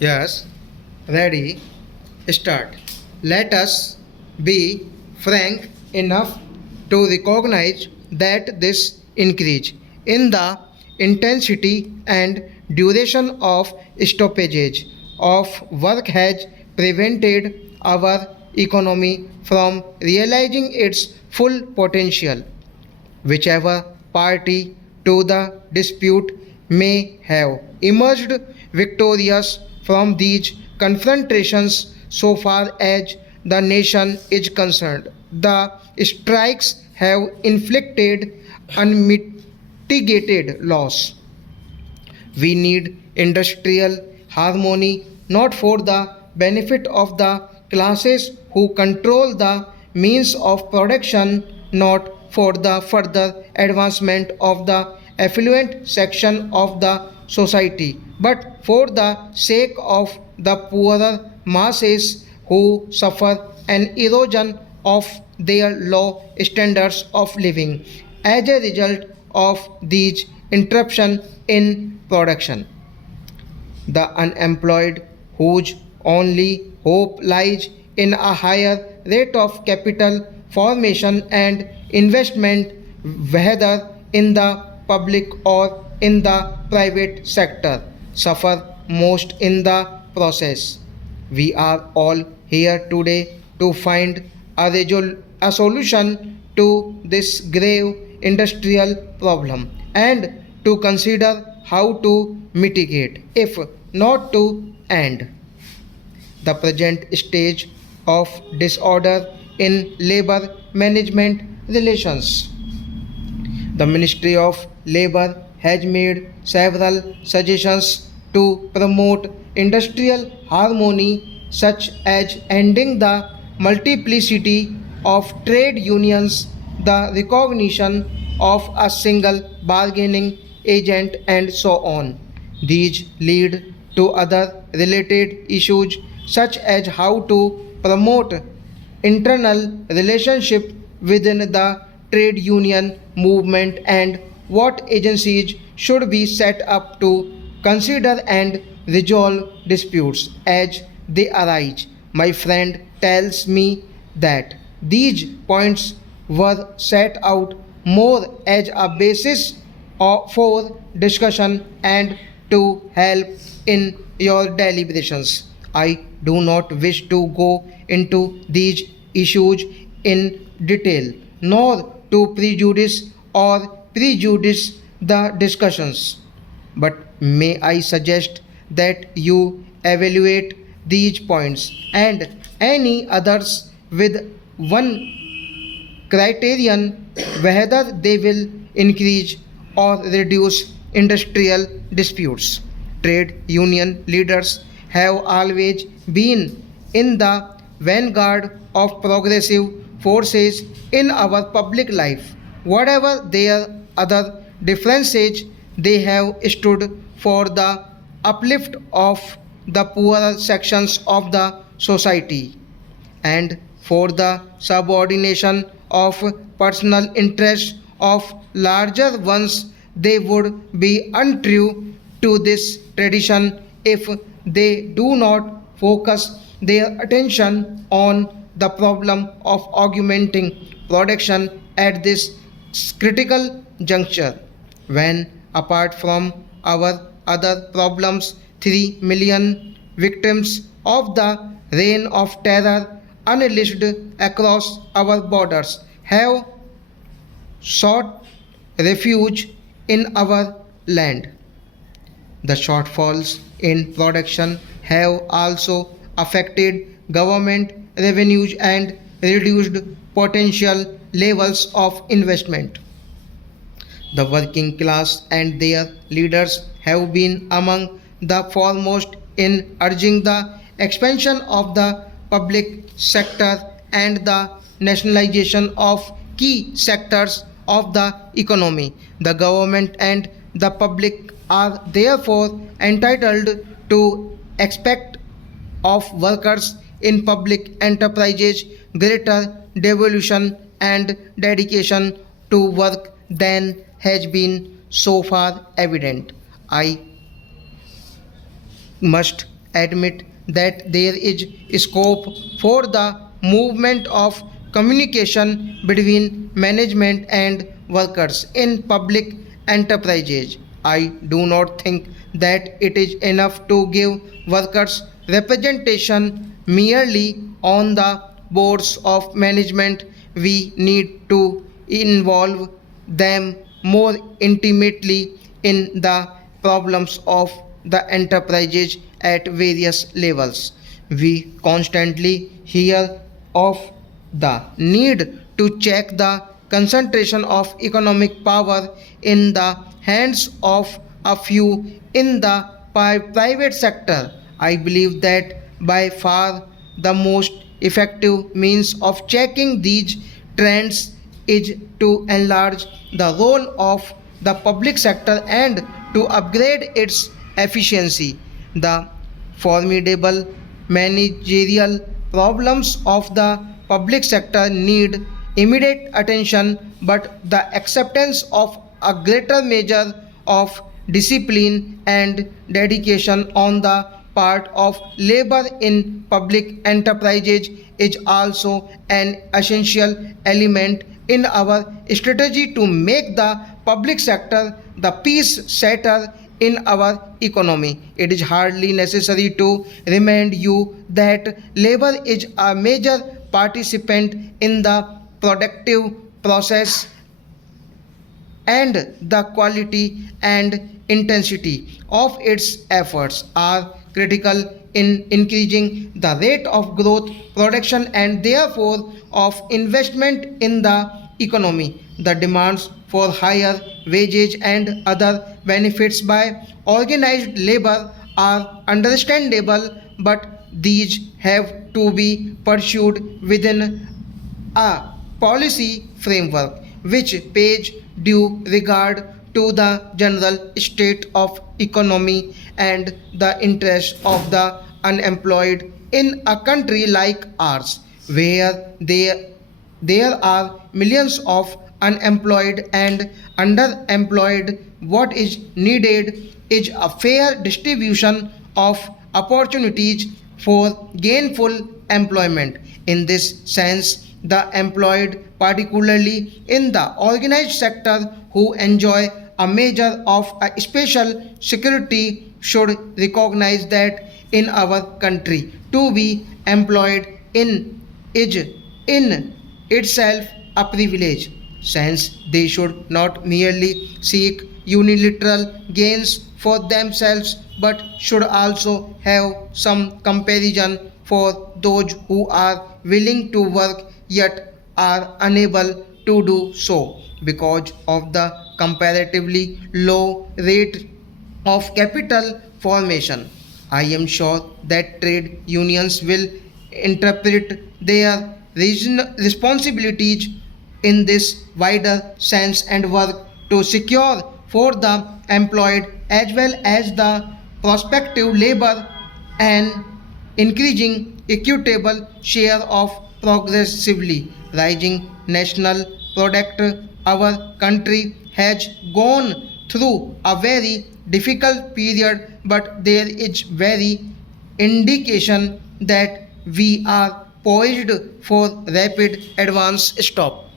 Yes, ready, start. Let us be frank enough to recognize that this increase in the intensity and duration of stoppages of work has prevented our economy from realizing its full potential. Whichever party to the dispute may have emerged victorious from these confrontations so far as the nation is concerned. The strikes have inflicted unmitigated loss. We need industrial harmony not for the benefit of the classes who control the means of production, not for the further advancement of the affluent section of the society, but for the sake of the poorer masses who suffer an erosion of their low standards of living as a result of these interruptions in production. The unemployed, whose only hope lies in a higher rate of capital formation and investment, whether in the public or in the private sector, suffer most in the process. We are all here today to find a solution to this grave industrial problem and to consider how to mitigate, if not to end, the present stage of disorder in labor management relations. The Ministry of Labor has made several suggestions to promote industrial harmony, such as ending the multiplicity of trade unions, the recognition of a single bargaining agent, and so on. These lead to other related issues such as how to promote internal relationship within the trade union movement and what agencies should be set up to consider and resolve disputes as they arise. My friend tells me that these points were set out more as a basis for discussion and to help in your deliberations. I do not wish to go into these issues in detail, nor to prejudice the discussions. But may I suggest that you evaluate these points and any others with one criterion, whether they will increase or reduce industrial disputes. Trade union leaders have always been in the vanguard of progressive forces in our public life. Whatever their other differences, they have stood for the uplift of the poorer sections of the society and for the subordination of personal interests of larger ones. They would be untrue to this tradition if they do not focus their attention on the problem of augmenting production at this critical juncture, when apart from our other problems 3 million victims of the reign of terror unleashed across our borders have sought refuge in our land. The shortfalls in production have also affected government revenues and reduced potential levels of investment. The working class and their leaders have been among the foremost in urging the expansion of the public sector and the nationalization of key sectors of the economy. The government and the public are therefore entitled to expect of workers in public enterprises greater devolution and dedication to work than has been so far evident. I must admit that there is scope for the movement of communication between management and workers in public enterprises. I do not think that it is enough to give workers representation merely on the boards of management. We need to involve them more intimately in the problems of the enterprises at various levels. We constantly hear of the need to check the concentration of economic power in the hands of a few in the private sector. I believe that by far the most effective means of checking these trends is to enlarge the role of the public sector and to upgrade its efficiency. The formidable managerial problems of the public sector need immediate attention, but the acceptance of a greater measure of discipline and dedication on the part of labor in public enterprises is also an essential element in our strategy to make the public sector the pace setter in our economy. It is hardly necessary to remind you that labor is a major participant in the productive process, and the quality and intensity of its efforts are critical in increasing the rate of growth, production, and therefore of investment in the economy. The demands for higher wages and other benefits by organized labor are understandable, but these have to be pursued within a policy framework which pays due regard to the general state of economy and the interests of the unemployed in a country like ours, where there are millions of unemployed and underemployed. What is needed is a fair distribution of opportunities for gainful employment. In this sense, the employed, particularly in the organized sector, who enjoy a measure of a special security, should recognize that in our country to be employed in is in itself a privilege, since they should not merely seek unilateral gains for themselves but should also have some comparison for those who are willing to work yet are unable to do so because of the comparatively low rate of capital formation. I am sure that trade unions will interpret their responsibilities in this wider sense and work to secure for the employed as well as the prospective labor an increasing equitable share of progressively rising national product. Our country has gone through a very difficult period, but there is very indication that we are poised for rapid advance. Stop.